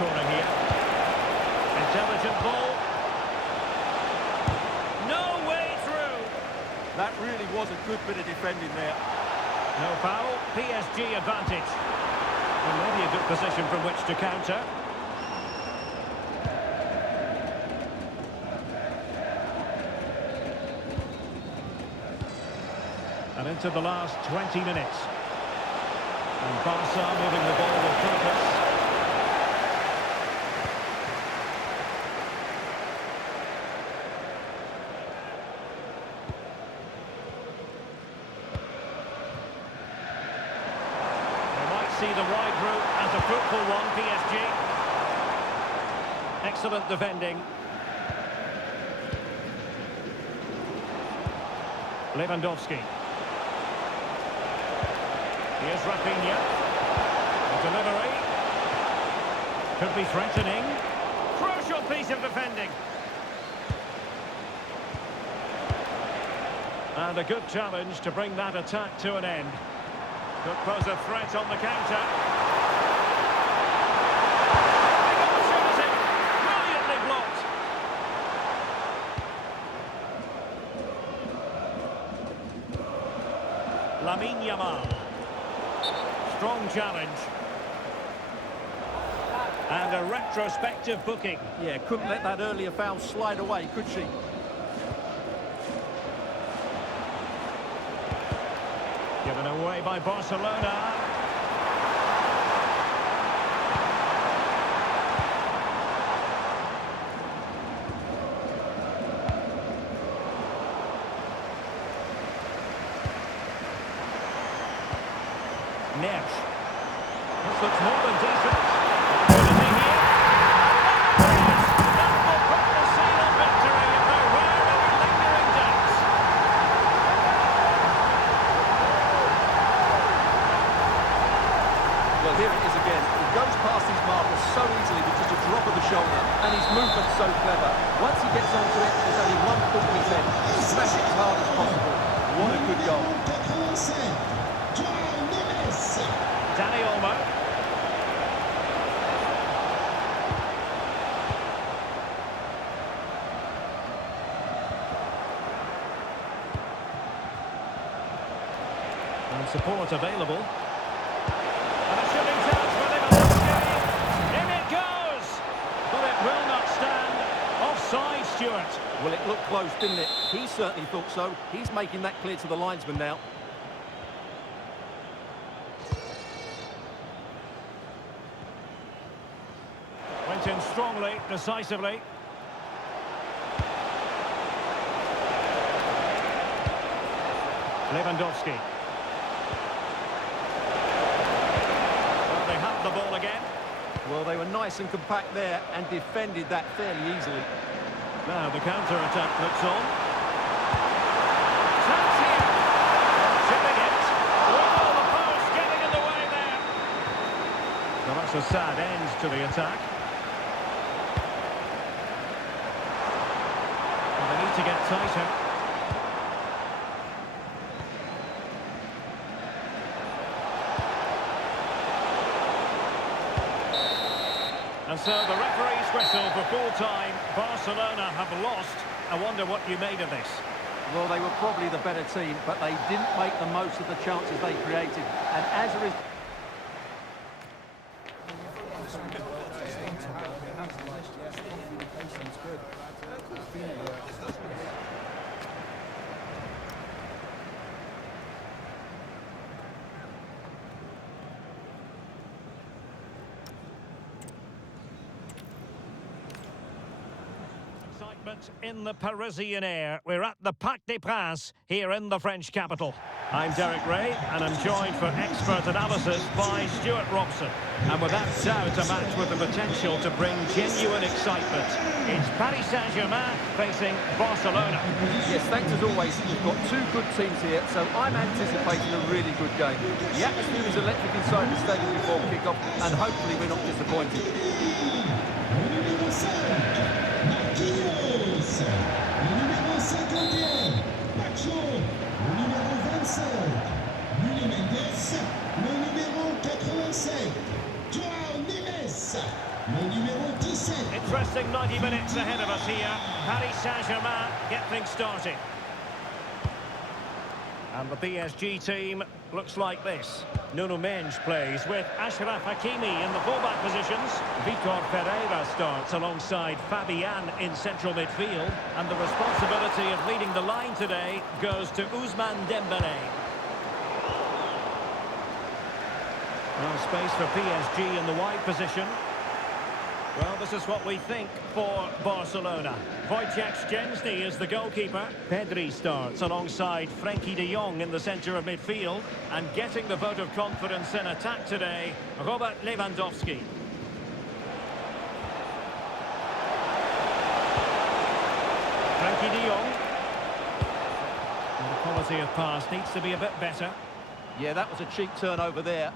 corner here. Intelligent ball. No way through. That really was a good bit of defending there. No foul. PSG advantage. And maybe a good position from which to counter. And into the last 20 minutes. And Barca moving the ball with purpose. They might see the wide route as a fruitful one, PSG. Excellent defending. Lewandowski. Here's Rafinha. The delivery. Could be threatening. Crucial piece of defending. And a good challenge to bring that attack to an end. Could pose a threat on the counter. Big opportunity. Brilliantly blocked. Lamine Yamal. Strong challenge. And a retrospective booking. Yeah, couldn't let that earlier foul slide away, could she? Given away by Barcelona. Neves. This looks more than decent. Opportunity here. That will put the seal on victory if there were any lingering doubts. Well, here it is again. He goes past his marker so easily with just a drop of the shoulder, and his movement's so clever. Once he gets onto it, there's only one thought in his head. Smash it as hard as possible. What a good goal. Dani Olmo. And support available. And a shooting chance for Lewandowski. In it goes! But it will not stand. Offside, Stuart. Well, it looked close, didn't it? He certainly thought so. He's making that clear to the linesman now. Went in strongly, decisively. Lewandowski. Well, they have the ball again. Well, they were nice and compact there and defended that fairly easily. Now the counter-attack looks on. Chance here. Chipping it. Oh, the post getting in the way there. Well, that's a sad end to the attack. And they need to get tighter. And so the referee's whistle for full time. Barcelona have lost. I wonder what you made of this. Well, they were probably the better team, but they didn't make the most of the chances they created. And as a result... Excitement in the Parisian air. We're at the Parc des Princes here in the French capital. I'm Derek Ray, and I'm joined for expert analysis by Stuart Robson. And without doubt, a match with the potential to bring genuine excitement. It's Paris Saint-Germain facing Barcelona. Yes, thanks as always. We've got two good teams here, so I'm anticipating a really good game. The atmosphere is electric inside the stadium before kick-off, and hopefully we're not disappointed. Numéro 51, Pacho. Numéro 25, Nuno Mendes. Le numéro 85, João Neves. Le 90 minutes ahead of us here. Paris Saint-Germain get things started. And the PSG team looks like this. Nuno Mendes plays with Achraf Hakimi in the fullback positions. Vitor Pereira starts alongside Fabian in central midfield. And the responsibility of leading the line today goes to Ousmane Dembélé. No space for PSG in the wide position. Well, this is what we think for Barcelona. Wojciech Szczęsny is the goalkeeper. Pedri starts alongside Frenkie de Jong in the centre of midfield. And getting the vote of confidence in attack today, Robert Lewandowski. Frenkie de Jong. And the quality of pass needs to be a bit better. Yeah, that was a cheap turnover there.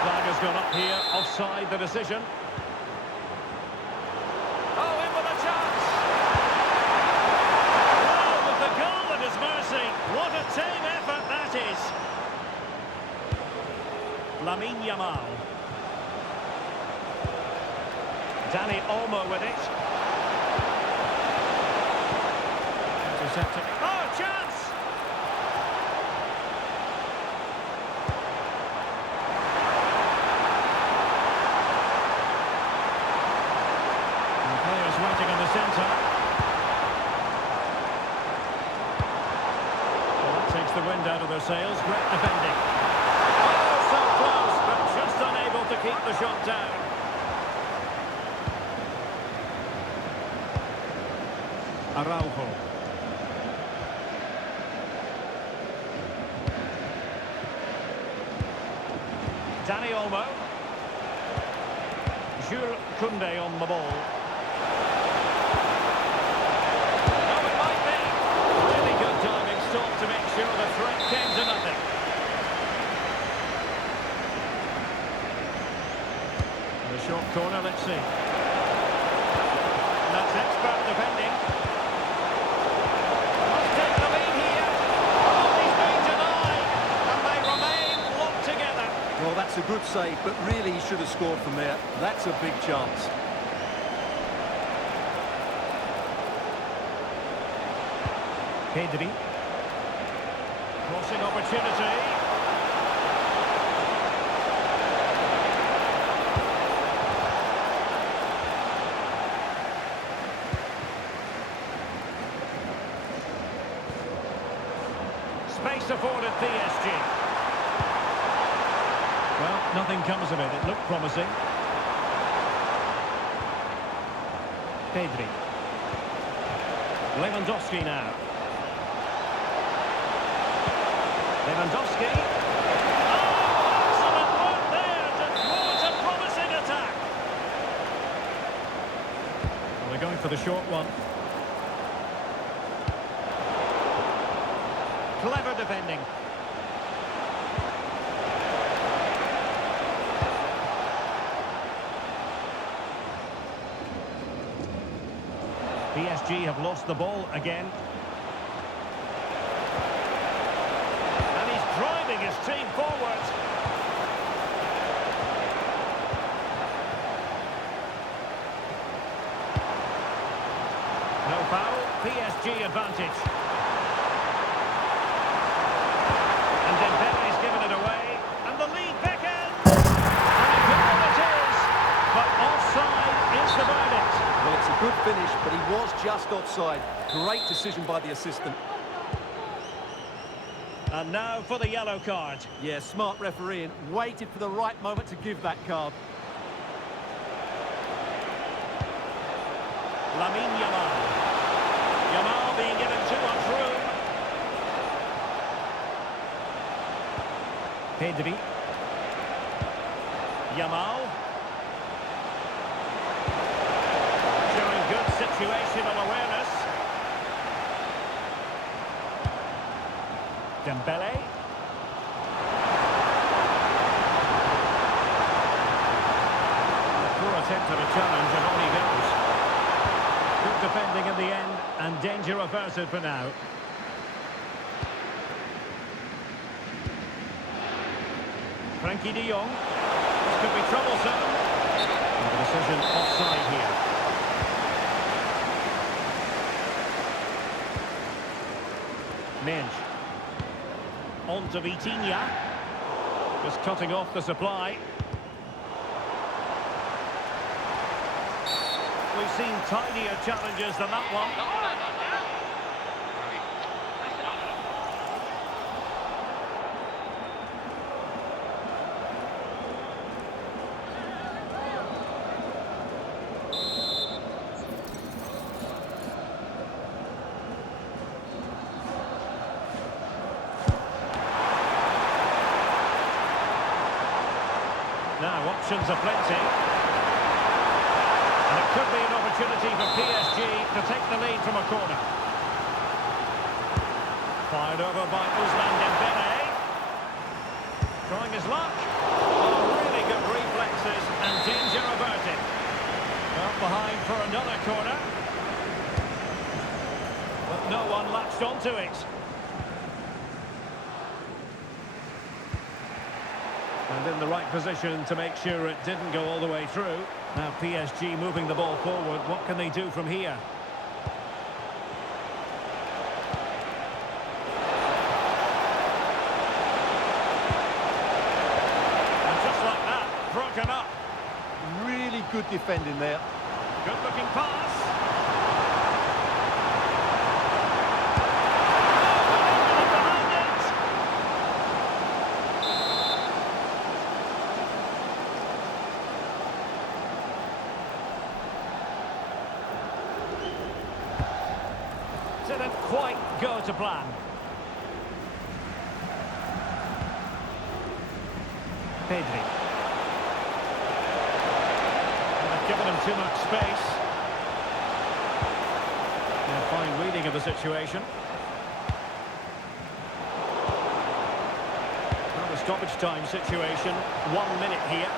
Flag has gone up here, offside the decision. Oh, in with a chance! Wow, with the goal at his mercy. What a team effort that is! Lamine Yamal. Dani Olmo with it. Intercepted. Oh, chance! Waiting in the centre. Well, that takes the wind out of their sails. Great defending. Oh, so close, but just unable to keep the shot down. Araujo. Dani Olmo. Jules Koundé on the ball. To make sure the threat came to nothing. The short corner, let's see. That's expert defending. Must take the lead here. Oh, he's been denied. And they remain locked together. Well, that's a good save, but really he should have scored from there. That's a big chance. Pedri. Crossing opportunity. Space afforded PSG. Well, nothing comes of it. It looked promising. Pedri. Lewandowski now. Lewandowski. Oh, excellent work there towards a promising attack. Well, they're going for the short one. Clever defending. PSG have lost the ball again. Driving his team forward. No foul, PSG advantage. And Dembele's given it away, and the lead beckons. And a goal it is, but offside is the verdict. Well, it's a good finish, but he was just offside. Great decision by the assistant. And now for the yellow card. Yeah, smart refereeing. Waited for the right moment to give that card. Lamine Yamal. Yamal being given too much room. Pedri. Yamal. Showing good situational awareness. Dembele. Poor attempt at a challenge and on he goes. Good defending in the end and danger averted for now. Frenkie de Jong. This could be troublesome. And the decision offside here. Minge. On to Vitinha. Just cutting off the supply. We've seen tidier challenges than that one. Now, options are plenty. And it could be an opportunity for PSG to take the lead from a corner. Fired over by Ousmane Dembélé. Trying his luck. Oh, really good reflexes and danger averted. Well, behind for another corner. But no one latched onto it. And in the right position to make sure it didn't go all the way through. Now PSG moving the ball forward. What can they do from here? And just like that, broken up. Really good defending there. Good looking pass. Didn't quite go to plan. Pedri. They've given him too much space. And a fine reading of the situation. Well, the stoppage time situation. 1 minute here.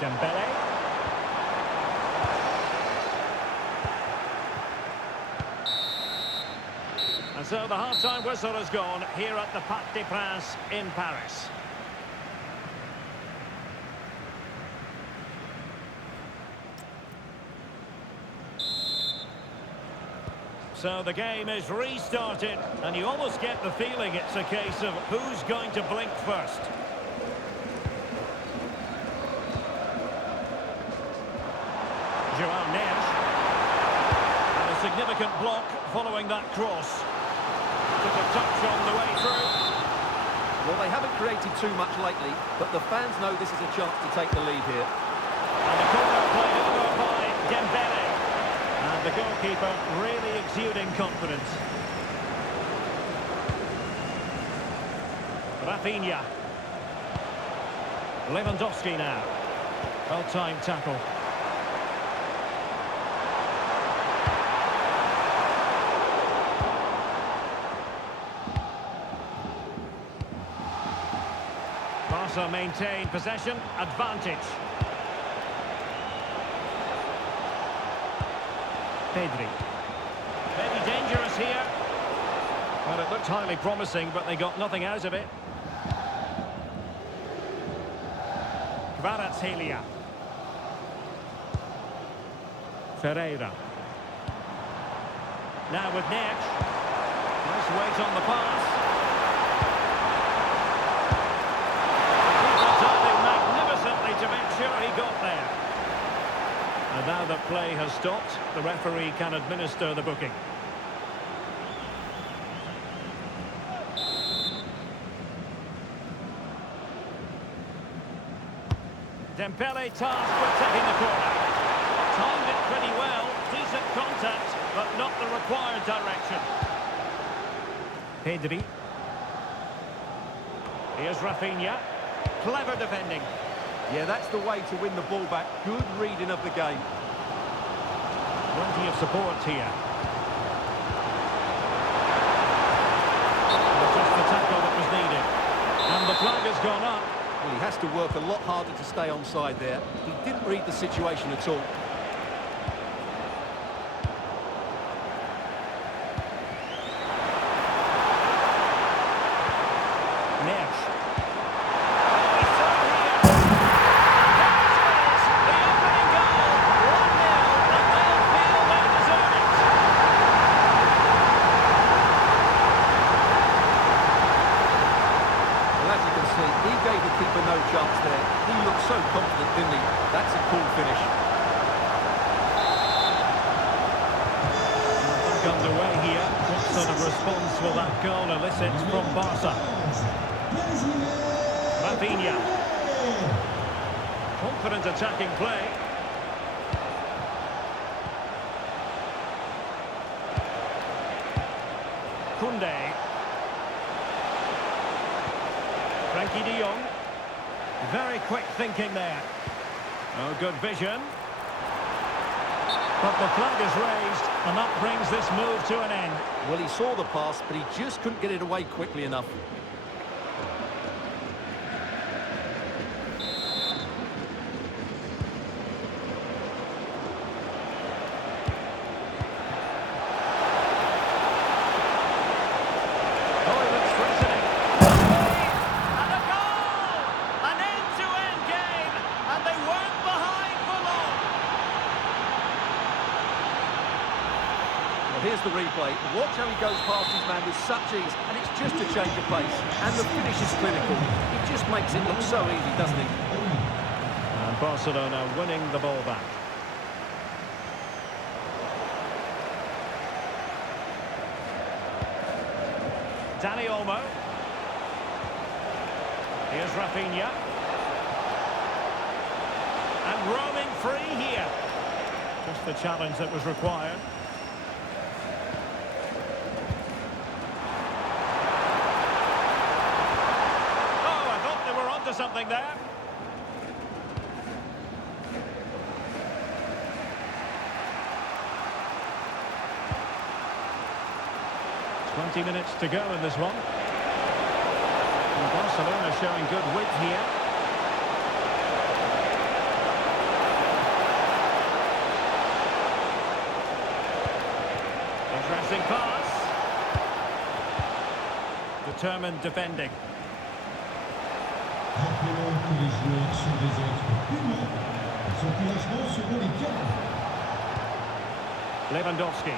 Dembélé. And so the half-time whistle has gone here at the Parc des Princes in Paris. So the game is restarted, and you almost get the feeling it's a case of who's going to blink first. Joao Neves. And a significant block following that cross. Took a touch on the way through. Well, they haven't created too much lately, but the fans know this is a chance to take the lead here. And the corner played over by Dembélé. And the goalkeeper really exuding confidence. Rafinha. Lewandowski now. Well-timed tackle. Barca maintain possession, advantage. Pedri. Maybe dangerous here. Well, it looked highly promising, but they got nothing out of it. Kvaratskhelia. Ferreira. Now with Neves. Nice weight on the pass. To make sure he got there. And now that play has stopped, the referee can administer the booking. Dembélé tasked with taking the corner. Timed it pretty well, decent contact, but not the required direction. Pedri. Here's Rafinha. Clever defending. Yeah, that's the way to win the ball back. Good reading of the game. Plenty of support here. Just the tackle that was needed. And the flag has gone up. Well, he has to work a lot harder to stay onside there. He didn't read the situation at all. Neves. back underway here. What sort of response will that goal elicit from Barca? Rafinha. Confident attacking play. Koundé. Frankie de Jong. Very quick thinking there. Oh, good vision. But the flag is raised, and that brings this move to an end. Well, he saw the pass, but he just couldn't get it away quickly enough. Oh, he looks threatening. And a goal! An end-to-end game, and they weren't behind for long. Well, here's the replay. Watch how he goes past his man with such ease, and it's just a change of pace. And the finish is clinical. It just makes it look so easy, doesn't it? And Barcelona winning the ball back. Dani Olmo. Here's Rafinha. And roaming free here. Just the challenge that was required. Oh, I thought they were onto something there. Minutes to go in this one. And Barcelona showing good width here. Interesting pass. Determined defending. Rappelons que les joueurs sont des êtres humains. Son placement seront les biens. Lewandowski.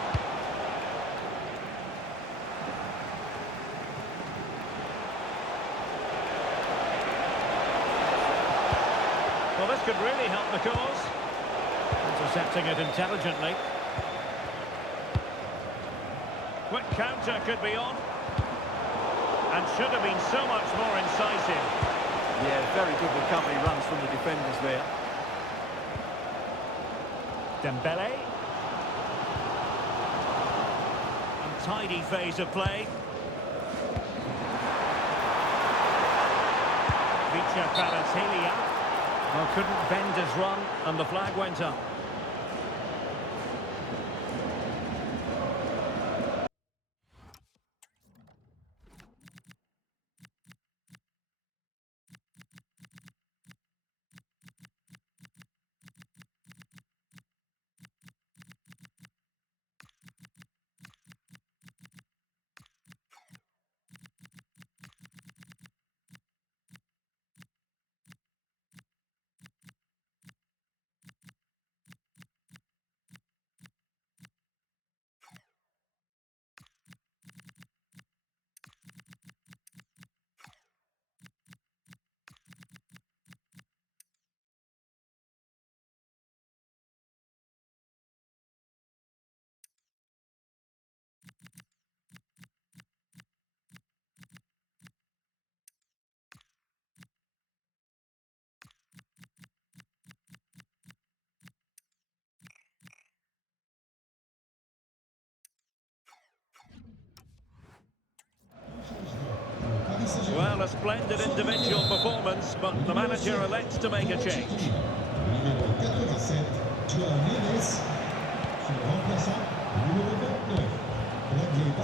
Well, this could really help the cause. Intercepting it intelligently. Quick counter could be on. And should have been so much more incisive. Yeah, very good recovery runs from the defenders there. Dembele. Untidy phase of play. Vicha Kvaratskhelia. Well, couldn't bend his run, and the flag went up. Well, a splendid individual performance, but the manager elects to make a change. Numéro 87, Joao Neves. Son remplaçant, numéro 29.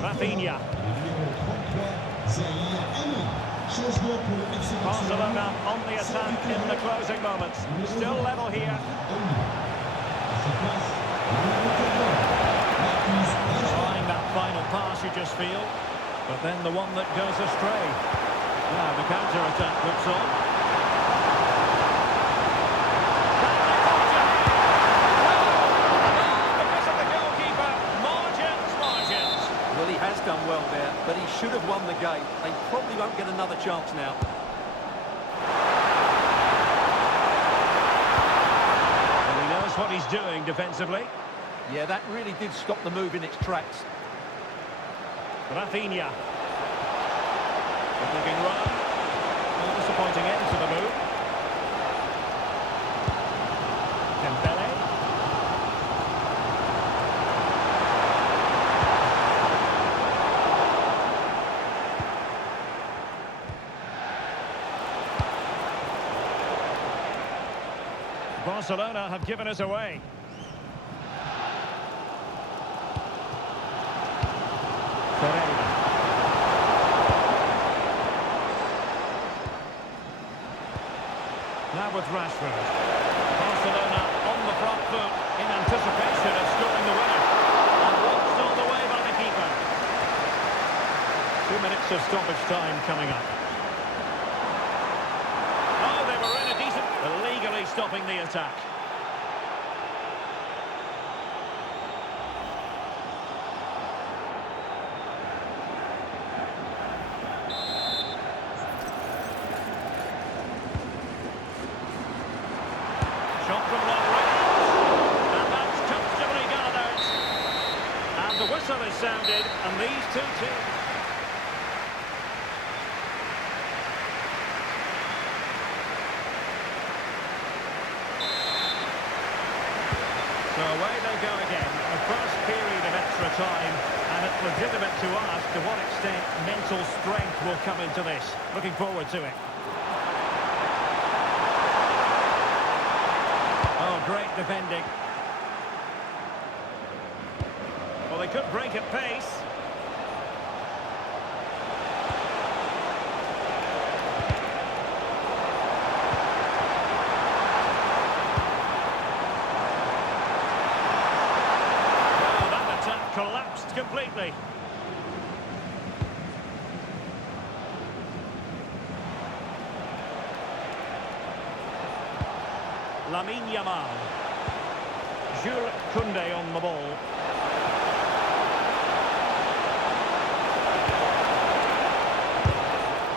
Rafinha. Numéro 33, Zaïre Emery. Changement pour le FC Barcelona on the attack in the closing moments. Still level here. À sa place, numéro 14, Marcus Rashford. Trying that final pass, you just feel. But then the one that goes astray. Now the counter-attack looks on. Because of the goalkeeper, margins. Well, he has done well there, but he should have won the game. They probably won't get another chance now. And he knows what he's doing defensively. Yeah, that really did stop the move in its tracks. Rafinha. Good looking run. A disappointing end to the move. Dembele. Barcelona have given us away. Torreira. Now with Rashford. Barcelona on the front foot in anticipation of scoring the winner. And watched all the way by the keeper. 2 minutes of stoppage time coming up. Oh, they were in a decent... Illegally stopping the attack. Shot from long range, and that's comfortably gathered. And the whistle is sounded, and these two teams... So away they go again, the first period of extra time, and it's legitimate to ask to what extent mental strength will come into this. Looking forward to it. Oh, great defending. Well, they could break at pace. Oh, that attack collapsed completely. Lamine Yamal. Jules Koundé on the ball.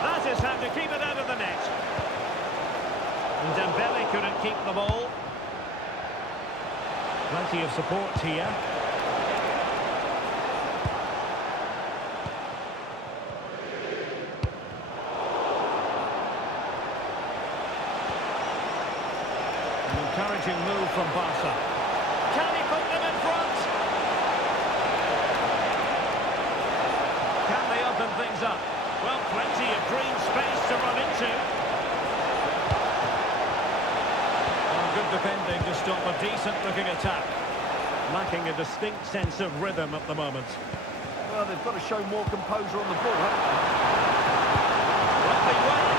That is how to keep it out of the net. And Dembele couldn't keep the ball. Plenty of support here. Encouraging move from Barca. Can he put them in front? Can they open things up? Well, plenty of green space to run into. Oh, good defending to stop a decent-looking attack. Lacking a distinct sense of rhythm at the moment. Well, they've got to show more composure on the ball, haven't they? Lovely weight.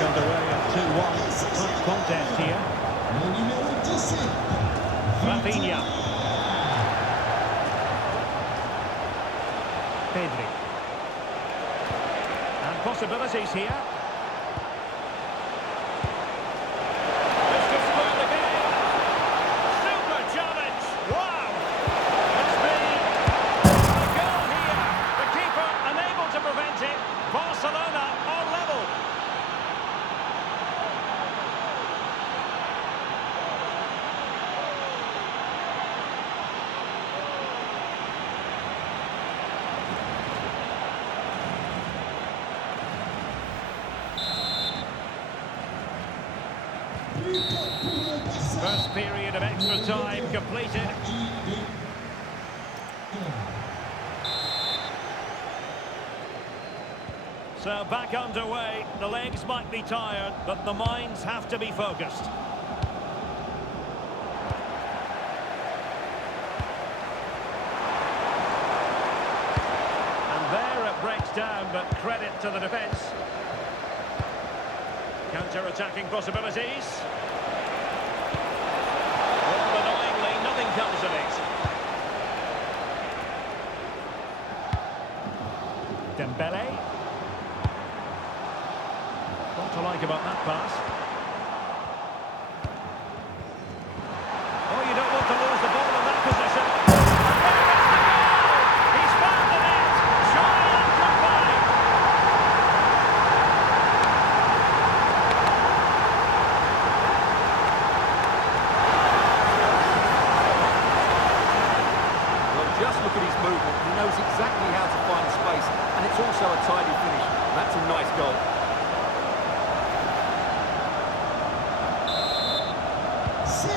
Underway at 2-1. Tight contest here. Rafinha. Pedri. And possibilities here. This could spoil the game. Super challenge. Wow. Must be a goal here. The keeper unable to prevent it. Barcelona on level. First period of extra time completed. So back underway. The legs might be tired, but the minds have to be focused. And there it breaks down, but credit to the defence. Counter-attacking possibilities. Well, annoyingly, nothing comes of it. Dembele. What to like about that pass? Oh, you don't want to lose the ball in that position. And there is the goal! He's found the net! Surely and combined! Well, just look at his movement. He knows exactly how to find space, and it's also a tidy finish. That's a nice goal. So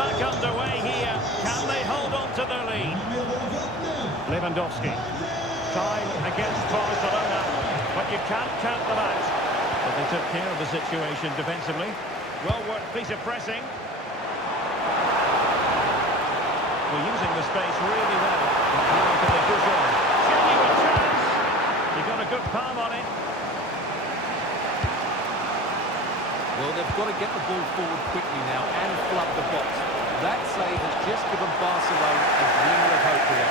back underway here. Can they hold on to their lead? Lewandowski. Time against Barcelona, but you can't count them out. But they took care of the situation defensively. Well-worked piece of pressing. We're using the space really well. Now can they push on? Genuine chance. He got a good palm on it. Well, they've got to get the ball forward quickly now and flood the box. That save has just given Barcelona a glimmer of hope here.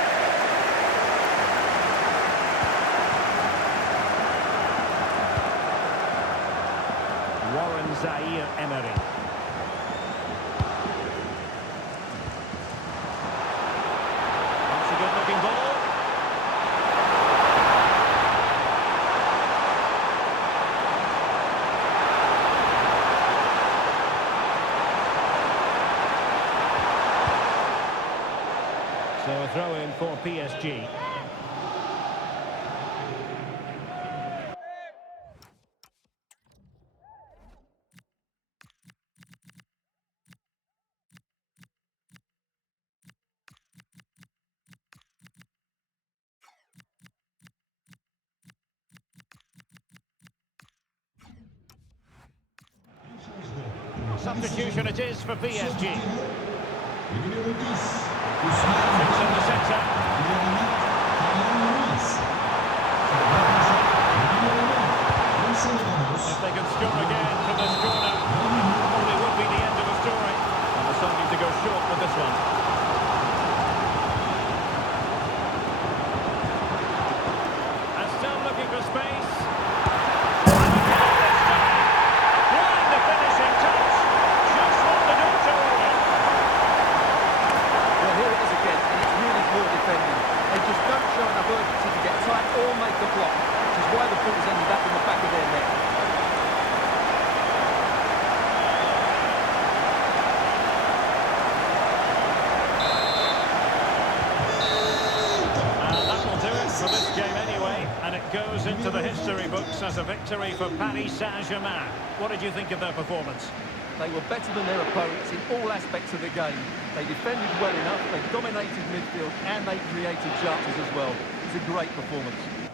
Warren Zaïre-Emery. That's a good-looking ball. So a throw in for PSG. Substitution it is for PSG. Six in the centre. If they can score again from this corner, probably would be the end of the story. And deciding to go short with this one. And still looking for space. And the goal this time! Applying the finishing touch. Just what the doctor ordered. Well, here it is again, and it's really poor defending. They just don't show enough urgency to get tight or make the block, which is why the ball's ended up in the back of their net. And that will do it for this game anyway, and it goes into the history books as a victory for Paris Saint-Germain. What did you think of their performance? They were better than their opponents in all aspects of the game. They defended well enough, they dominated midfield, and they created chances as well. It's a great performance.